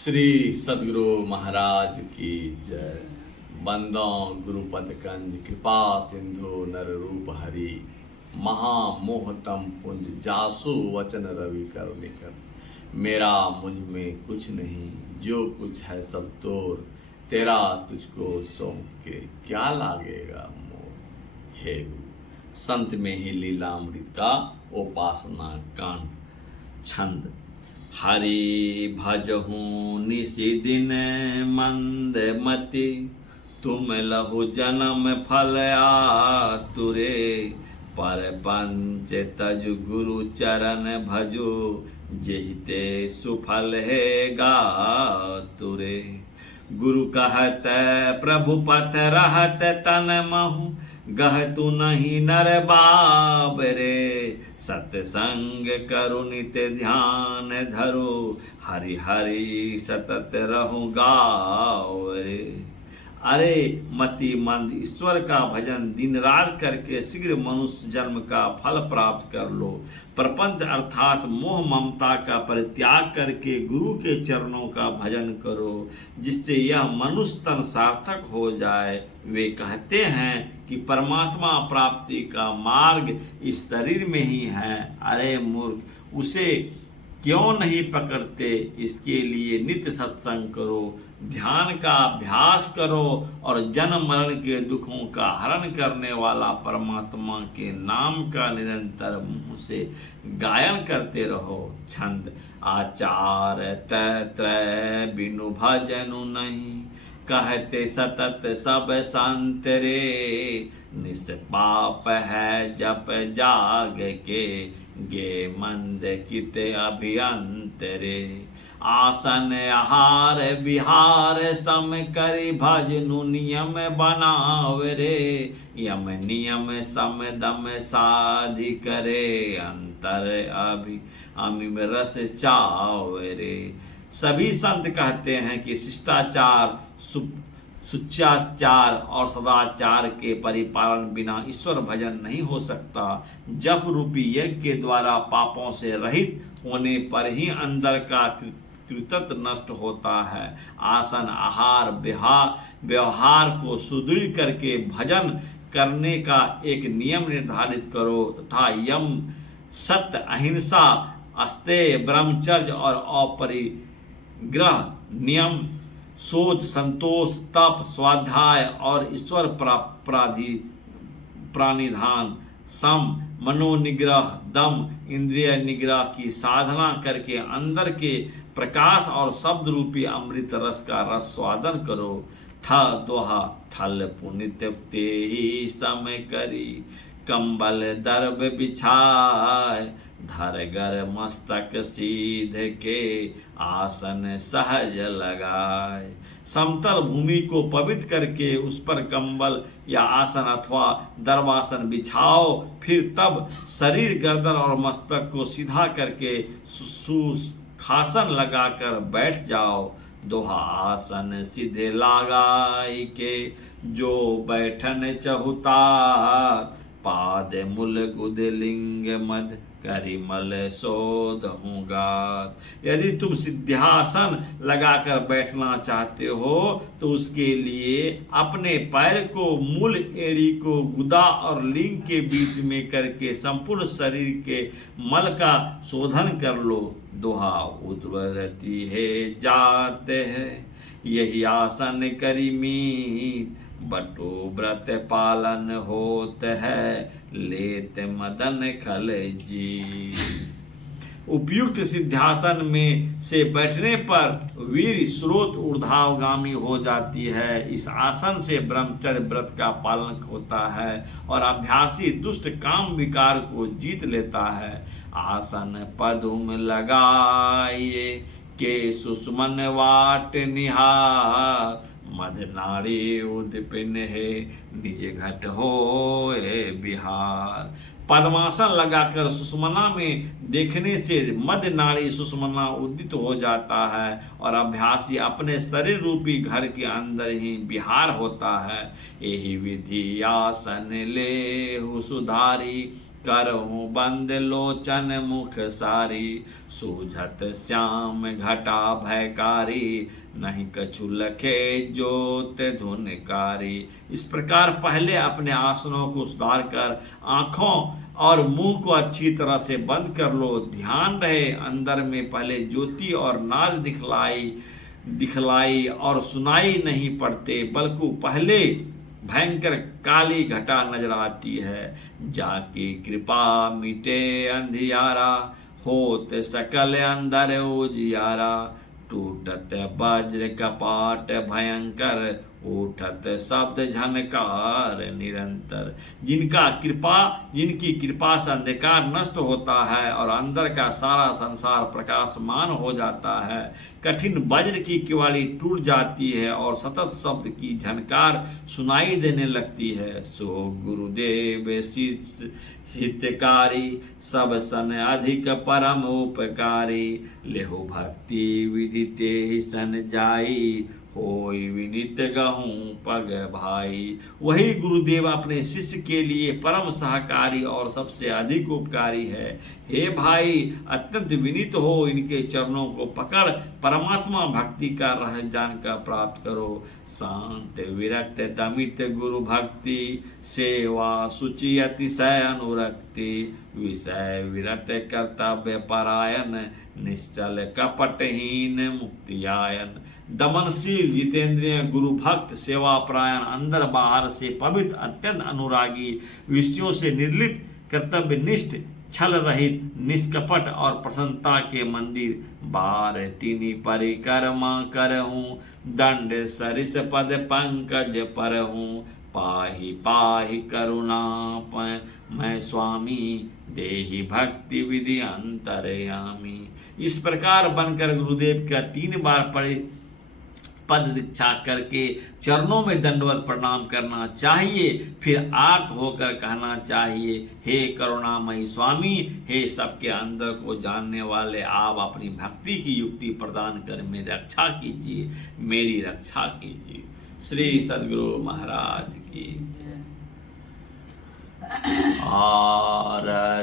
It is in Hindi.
श्री सदगुरु महाराज की जय। बंदो गुरुपद कंज कृपा सिंधु नर रूप हरि, महामोहतम पुंज जासु वचन रवि कर निकर। मेरा मुझ में कुछ नहीं, जो कुछ है सब तोर, तेरा तुझको सौंप के क्या लागेगा मोर। हे गुरु। संत में ही लीलामृत का उपासना कांड। छंद। हरि भजहूँ निशि दिन मंद मति, तुम लहु जन्म फल आतुरे। पर पंच तज गुरु चरण भजो, जेहिते सुफल है गातुरे। गुरु कहत प्रभु पथ रहत तन महु, गहतु नहीं नर बाबरे। सत्संग करु नित ध्यान धरो, हरि हरि सतत रहु गावरे। अरे मति मंद, ईश्वर का भजन दिन रात करके शीघ्र मनुष्य जन्म का फल प्राप्त कर लो। प्रपंच अर्थात मोह ममता का परित्याग करके गुरु के चरणों का भजन करो, जिससे यह मनुष्य तन सार्थक हो जाए। वे कहते हैं कि परमात्मा प्राप्ति का मार्ग इस शरीर में ही है। अरे मूर्ख, उसे क्यों नहीं पकड़ते? इसके लिए नित्य सत्संग करो, ध्यान का अभ्यास करो और जन्म मरण के दुखों का हरण करने वाला परमात्मा के नाम का निरंतर मुंह से गायन करते रहो। छंद। आचार त्रय बिनु भजनु नहीं, कहते सतत सब संत रे। निष्पाप है जप जाग के, गे मंद कित अभियंतरे। आसन आहार विहार सम करि, भजनु नियम बनाव रे। यम नियम सम दम साधि करे, अंतर अमिम रस चाव रे। सभी संत कहते हैं कि शिष्टाचार, सुचाचार और सदाचार के परिपालन बिना ईश्वर भजन नहीं हो सकता। जप रूपी यज्ञ के द्वारा पापों से रहित होने पर ही अंदर का कृतत्व नष्ट होता है। आसन आहार व्यवहार को सुदृढ़ करके भजन करने का एक नियम निर्धारित करो तथा यम सत्य अहिंसा अस्तेय ब्रह्मचर्य और अपरिग्रह नियम, सोच संतोष तप स्वाध्याय और ईश्वर प्राणिधान, सम मनोनिग्रह दम इंद्रिय निग्रह की साधना करके अंदर के प्रकाश और शब्द रूपी अमृत रस का रस स्वादन करो। थ दोहा थल पुनित ते ही सम करी, कंबल दर्भ बिछाय। धर गर मस्तक सीध के, आसन सहज लगाए। समतल भूमि को पवित्र करके उस पर कंबल या आसन अथवा दर्वासन बिछाओ। फिर तब शरीर गर्दन और मस्तक को सीधा करके सुखासन लगाकर बैठ जाओ। दोहा आसन सीधे लगाई के, जो बैठन चहुतात। पाद मूल गुद लिंग मध, करिमल शोध गात। यदि तुम सिद्धासन लगाकर बैठना चाहते हो तो उसके लिए अपने पैर को मूल एड़ी को गुदा और लिंग के बीच में करके संपूर्ण शरीर के मल का शोधन कर लो। दोहा उद्वरती है जाते हैं, यही आसन करी मीत। बटो व्रत पालन होत है, लेत मदन खल जी। उपयुक्त सिद्धासन में से बैठने पर वीर स्रोत ऊर्ध्वगामी हो जाती है। इस आसन से ब्रह्मचर्य व्रत का पालन होता है और अभ्यासी दुष्ट काम विकार को जीत लेता है। आसन पदुम लगाइए के, सुषमन वाट निहार। मध नाड़ी उदिपिन है, निज घट हो बिहार। पद्मासन लगाकर सुषमना में देखने से मध नाड़ी सुषमना उदित हो जाता है और अभ्यासी अपने शरीर रूपी घर के अंदर ही विहार होता है। यही विधि आसन ले सुधारी, करहूँ बंद लोचन मुख सारी, सूझत श्याम घटा भयकारी, नहीं कछु लखे ज्योत धुनकारी। इस प्रकार पहले अपने आसनों को सुधार कर आँखों और मुंह को अच्छी तरह से बंद कर लो। ध्यान रहे अंदर में पहले ज्योति और नाद दिखलाई और सुनाई नहीं पड़ते, बल्कि पहले भयंकर काली घटा नजर आती है। जाकी कृपा मिटे अंधियारा, होत सकल अंदर उजियारा, टूटत वज्र कपाट भयंकर, उठत शब्द झनकार निरंतर। जिनकी कृपा से अंधकार नष्ट होता है और अंदर का सारा संसार प्रकाशमान हो जाता है, कठिन वज्र की किवाड़ी टूट जाती है और सतत शब्द की झनकार सुनाई देने लगती है। सो गुरुदेव शिष्य हितकारी, सब सन अधिक परम उपकारी, लेहो भक्ति विधि ते ही सन जाई, होई विनित गहूँ पग भाई। वही गुरुदेव अपने शिष्य के लिए परम सहकारी और सबसे अधिक उपकारी है। हे भाई, अत्यंत विनीत हो, इनके चरणों को पकड़ परमात्मा भक्ति का रहस्य जानकर प्राप्त करो। शांत विरक्त दमित गुरु भक्ति, सेवा शुचि अतिशय अनुरक्ति, विषय विरत कर्तव्य परायण, निश्चल कपटहीन मुक्तियायन। दमनशील जितेंद्रिय गुरु भक्त, सेवा परायण, अंदर बाहर से पवित्र, अत्यंत अनुरागी, विषयों से निर्लिप्त, कर्तव्य निष्ठ, छल रहित, निष्कपट और प्रसन्नता के मंदिर। बार तिनि परिक्रमा करहूँ, दंड सरिस पद पंकज परहूँ, पाहि पाहि करुणाप मैं स्वामी, देहि भक्ति विधि अंतरयामी। इस प्रकार बनकर गुरुदेव का 3 बार पद दीक्षा करके चरणों में दंडवत प्रणाम करना चाहिए। फिर आर्त होकर कहना चाहिए, हे करुणामयी स्वामी, हे सबके अंदर को जानने वाले, आप अपनी भक्ति की युक्ति प्रदान कर मेरी रक्षा कीजिए, मेरी रक्षा कीजिए। श्री सद्गुरु महाराज की जय। और